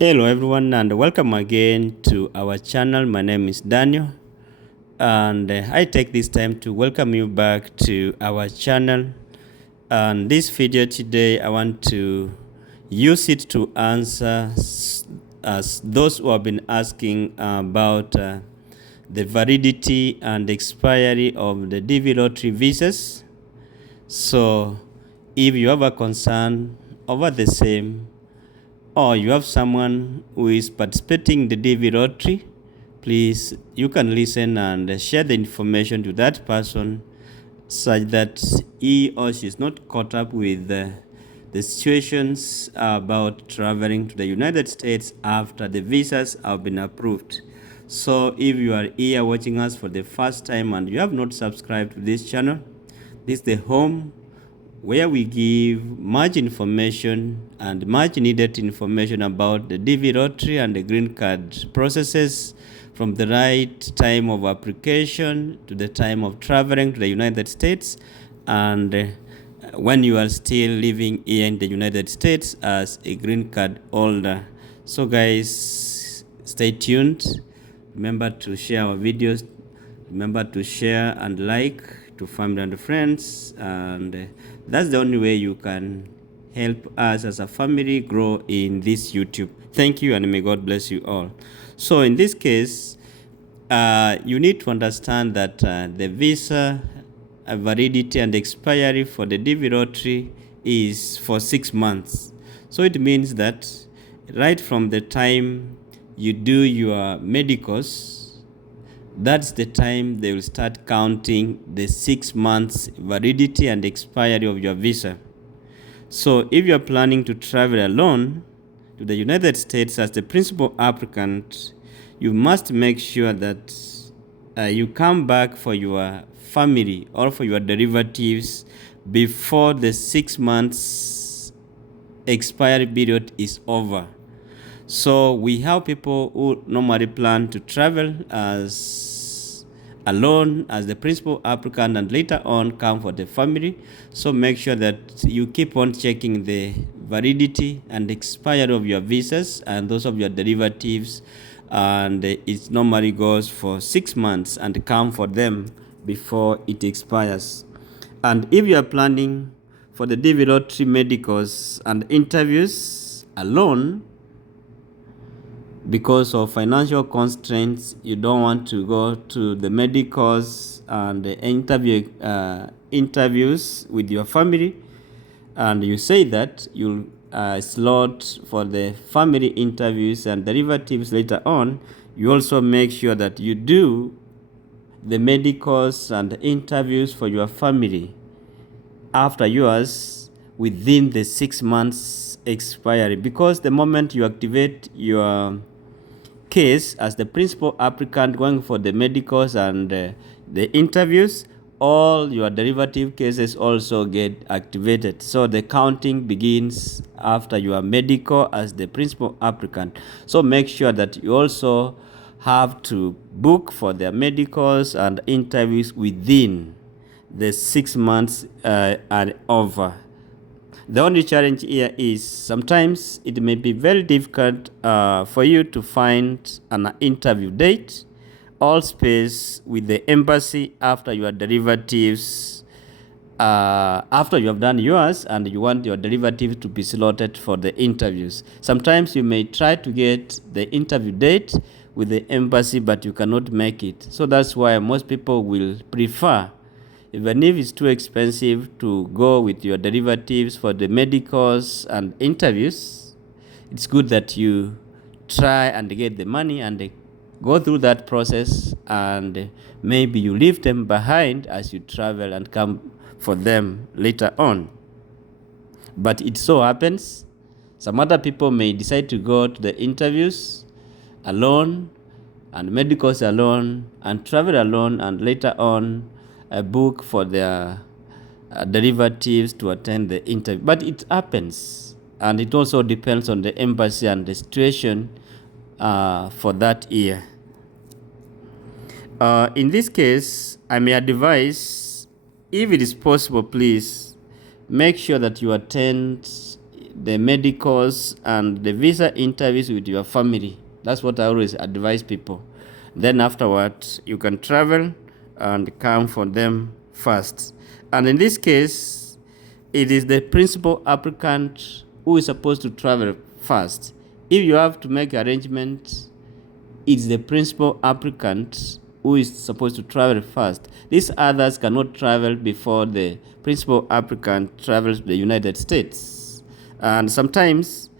Hello everyone and welcome again to our channel. My name is Daniel and I take this time to welcome you back to our channel. And this video today I want to use it to answer as those who have been asking about the validity and expiry of the DV lottery visas. So if you have a concern over the same, or you have someone who is participating in the DV lottery, please, you can listen and share the information to that person such that he or she is not caught up with the situations about traveling to the United States after the visas have been approved. So if you are here watching us for the first time and you have not subscribed to this channel, this is the home where we give much information and much needed information about the DV lottery and the green card processes from the right time of application to the time of traveling to the United States and when you are still living here in the United States as a green card holder. So guys, stay tuned. Remember to share our videos. Remember to share and like to family and friends, and that's the only way you can help us as a family grow in this YouTube. Thank you and may God bless you all. So in this case, you need to understand that the visa validity and expiry for the DV lottery is for 6 months. So it means that right from the time you do your medicals, that's the time they will start counting the 6 months validity and expiry of your visa. So if you're planning to travel alone to the United States as the principal applicant, you must make sure that you come back for your family or for your derivatives before the 6 months expiry period is over. So we have people who normally plan to travel as alone as the principal applicant and later on come for the family. So make sure that you keep on checking the validity and expiry of your visas and those of your derivatives, and it normally goes for 6 months and come for them before it expires. And if you are planning for the DV lottery medicals and interviews alone, because of financial constraints, you don't want to go to the medicals and the interviews with your family, and you say that you'll slot for the family interviews and derivatives later on, you also make sure that you do the medicals and interviews for your family after yours within the 6 months expiry, because the moment you activate your case as the principal applicant going for the medicals and the interviews, all your derivative cases also get activated. So the counting begins after your medical as the principal applicant. So make sure that you also have to book for their medicals and interviews within the 6 months and over. The only challenge here is sometimes it may be very difficult for you to find an interview date or space with the embassy after your derivatives, after you have done yours and you want your derivatives to be slotted for the interviews. Sometimes you may try to get the interview date with the embassy, but you cannot make it. So that's why most people will prefer, even if it's too expensive, to go with your derivatives for the medicals and interviews. It's good that you try and get the money and go through that process, and maybe you leave them behind as you travel and come for them later on. But it so happens some other people may decide to go to the interviews alone and medicals alone and travel alone and later on a book for their derivatives to attend the interview. But it happens, and it also depends on the embassy and the situation for that year. In this case, I may advise, if it is possible, please make sure that you attend the medicals and the visa interviews with your family. That's what I always advise people. Then afterwards, you can travel and come for them first. And in this case, it is the principal applicant who is supposed to travel first. If you have to make arrangements, it's the principal applicant who is supposed to travel first. These others cannot travel before the principal applicant travels to the United States. And sometimes,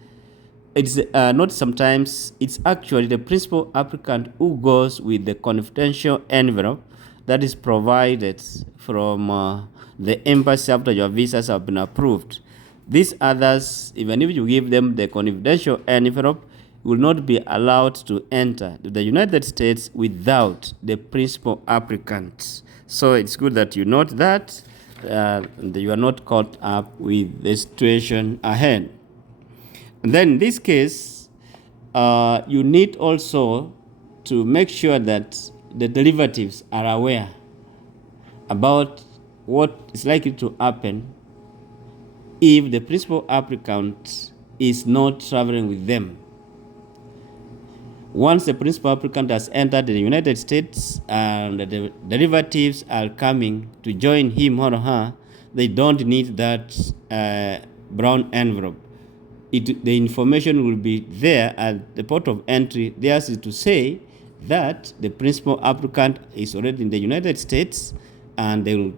it's not sometimes, it's actually the principal applicant who goes with the confidential envelope that is provided from the embassy after your visas have been approved. These others, even if you give them the confidential envelope, will not be allowed to enter the United States without the principal applicant. So it's good that you note that you are not caught up with the situation ahead. And then in this case, you need also to make sure that the derivatives are aware about what is likely to happen if the principal applicant is not traveling with them. Once the principal applicant has entered the United States and the derivatives are coming to join him or her, they don't need that brown envelope. The information will be there at the port of entry. Theirs is to say that the principal applicant is already in the United States, and they will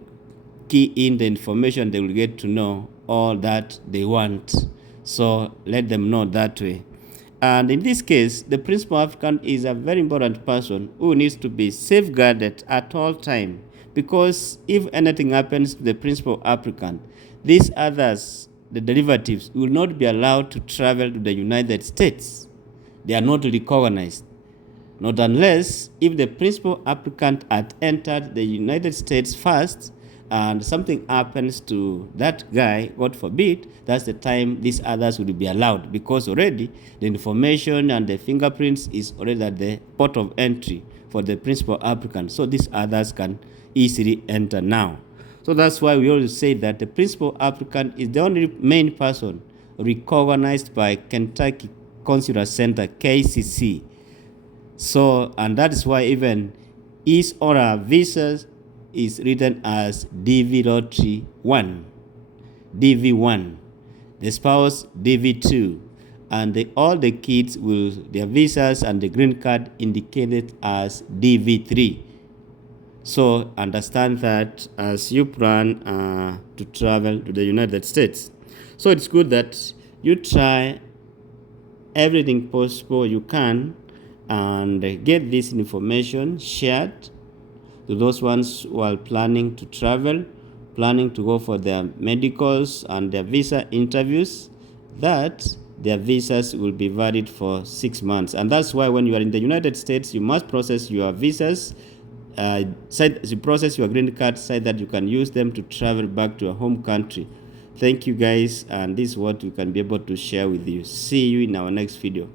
key in the information. They will get to know all that they want. So let them know that way. And in this case, the principal applicant is a very important person who needs to be safeguarded at all times, because if anything happens to the principal applicant, these others, the derivatives, will not be allowed to travel to the United States. They are not recognized. Not unless if the principal applicant had entered the United States first and something happens to that guy, God forbid, that's the time these others will be allowed, because already the information and the fingerprints is already at the port of entry for the principal applicant. So these others can easily enter now. So that's why we always say that the principal applicant is the only main person recognized by Kentucky Consular Center, KCC. So, and that is why even his or her visas is written as DV Lottery 1, DV1, the spouse DV2, and all the kids will, their visas and the green card indicated as DV3. So understand that as you plan to travel to the United States. So it's good that you try everything possible you can and get this information shared to those ones who are planning to travel, planning to go for their medicals and their visa interviews, that their visas will be valid for 6 months. And that's why when you are in the United States, you must process your visas, you process your green card so that you can use them to travel back to your home country. Thank you guys, and this is what we can be able to share with you. See you in our next video.